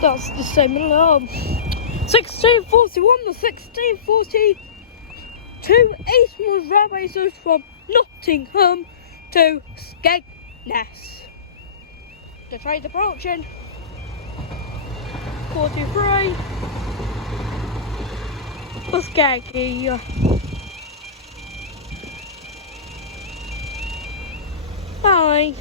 That's the same alarm. 1641 to 1642 Eastman's Railway service from Nottingham to Skegness. The train's approaching. 43 for Skeggy. Bye.